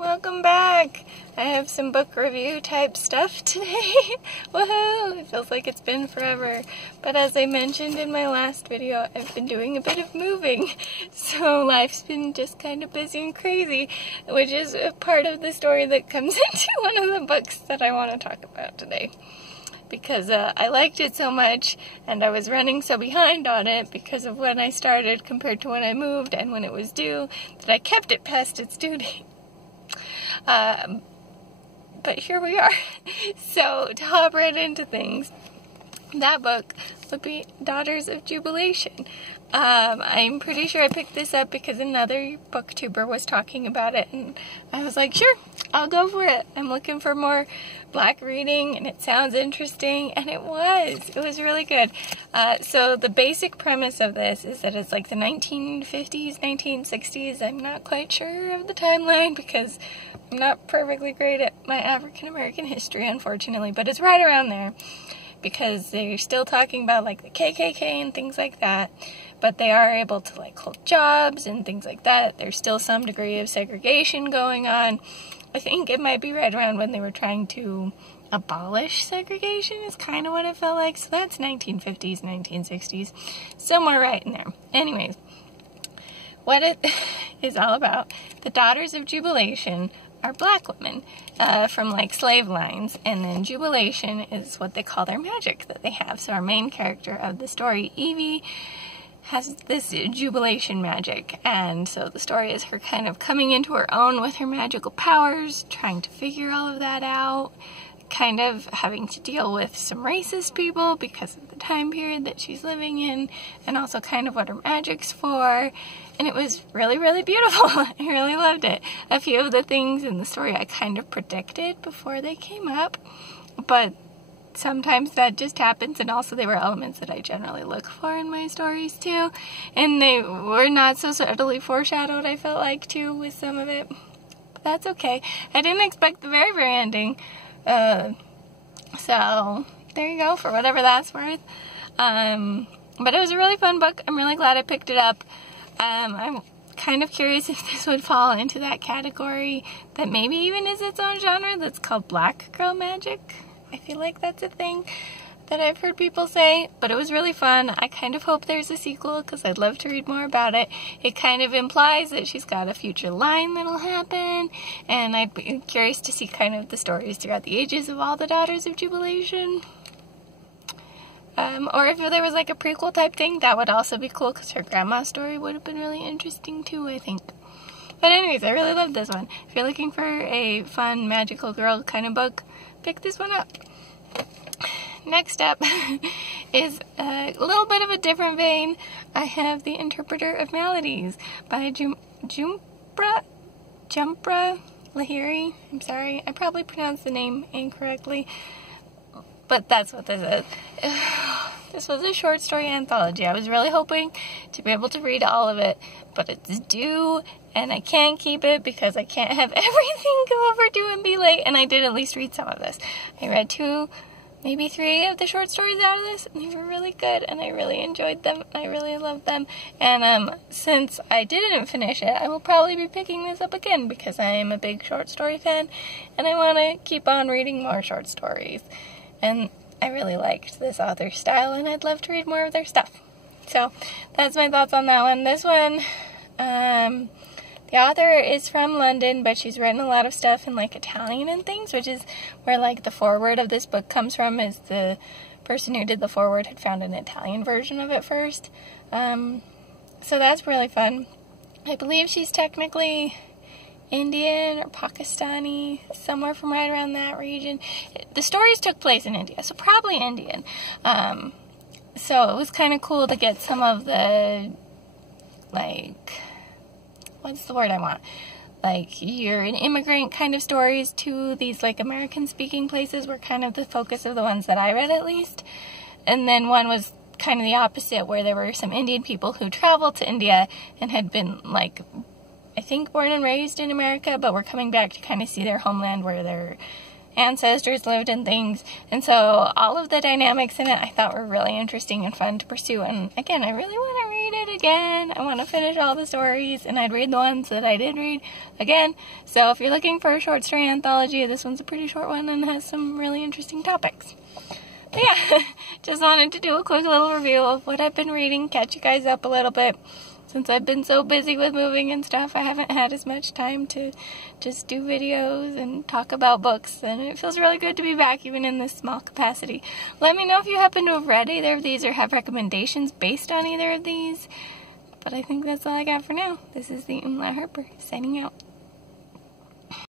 Welcome back! I have some book review type stuff today. Woohoo! It feels like it's been forever. But as I mentioned in my last video, I've been doing a bit of moving. So life's been just kind of busy and crazy, which is a part of the story that comes into one of the books that I want to talk about today. Because I liked it so much, and I was running so behind on it because of when I started compared to when I moved and when it was due, that I kept it past its due date. But here we are. So, to hop right into things, that book would be Daughters of Jubilation. I'm pretty sure I picked this up because another booktuber was talking about it, and I was like, sure, I'll go for it. I'm looking for more black reading, and it sounds interesting, and it was really good. So the basic premise of this is that it's like the 1950s, 1960s. I'm not quite sure of the timeline because I'm not perfectly great at my African American history, unfortunately, but it's right around there because they're still talking about like the KKK and things like that, but they are able to like hold jobs and things like that. There's still some degree of segregation going on. I think it might be right around when they were trying to abolish segregation is kind of what it felt like. So that's 1950s, 1960s, somewhere right in there. Anyways, what it is all about, the Daughters of Jubilation are black women from like slave lines, and then Jubilation is what they call their magic that they have. So our main character of the story, Evie, has this jubilation magic, and so the story is her kind of coming into her own with her magical powers, trying to figure all of that out, kind of having to deal with some racist people because of the time period that she's living in, and also kind of what her magic's for. And it was really, really beautiful. I really loved it. A few of the things in the story I kind of predicted before they came up, but sometimes that just happens, and also they were elements that I generally look for in my stories too, and they were not so subtly foreshadowed, I felt like, too, with some of it. But that's okay. I didn't expect the very, very ending, so there you go, for whatever that's worth. But it was a really fun book. I'm really glad I picked it up. I'm kind of curious if this would fall into that category that maybe even is its own genre that's called black girl magic. I feel like that's a thing that I've heard people say, but it was really fun. I kind of hope there's a sequel because I'd love to read more about it. It kind of implies that she's got a future line that'll happen, and I'd be curious to see kind of the stories throughout the ages of all the Daughters of Jubilation. Or if there was like a prequel type thing, that would also be cool because her grandma's story would have been really interesting too, I think. But anyways, I really loved this one. If you're looking for a fun magical girl kind of book, pick this one up. Next up is a little bit of a different vein. I have The Interpreter of Maladies by Jhumpra Lahiri. I'm sorry, I probably pronounced the name incorrectly, but that's what this is. This was a short story anthology. I was really hoping to be able to read all of it, but it's due, and I can't keep it because I can't have everything go overdue and be late, and I did at least read some of this. I read 2, maybe 3 of the short stories out of this, and they were really good, and I really enjoyed them. I really loved them, and since I didn't finish it, I will probably be picking this up again because I am a big short story fan, and I want to keep on reading more short stories. And I really liked this author's style, and I'd love to read more of their stuff. So that's my thoughts on that one. This one, the author is from London, but she's written a lot of stuff in like Italian and things, which is where like the foreword of this book comes from, is the person who did the foreword had found an Italian version of it first. So that's really fun. I believe she's technically Indian or Pakistani, somewhere from right around that region. The stories took place in India, so probably Indian. So it was kind of cool to get some of the, like, what's the word I want? Like, you're an immigrant kind of stories to these, like, American-speaking places were kind of the focus of the ones that I read, at least. And then one was kind of the opposite, where there were some Indian people who traveled to India and had been, like, I think born and raised in America, but were coming back to kind of see their homeland where their ancestors lived and things. And so all of the dynamics in it I thought were really interesting and fun to pursue. And again, I really want to read it again. I want to finish all the stories, and I'd read the ones that I did read again. So if you're looking for a short story anthology, this one's a pretty short one and has some really interesting topics. But yeah, just wanted to do a quick little review of what I've been reading, catch you guys up a little bit. Since I've been so busy with moving and stuff, I haven't had as much time to just do videos and talk about books, and it feels really good to be back even in this small capacity. Let me know if you happen to have read either of these or have recommendations based on either of these. But I think that's all I got for now. This is the Umlaut Harper signing out.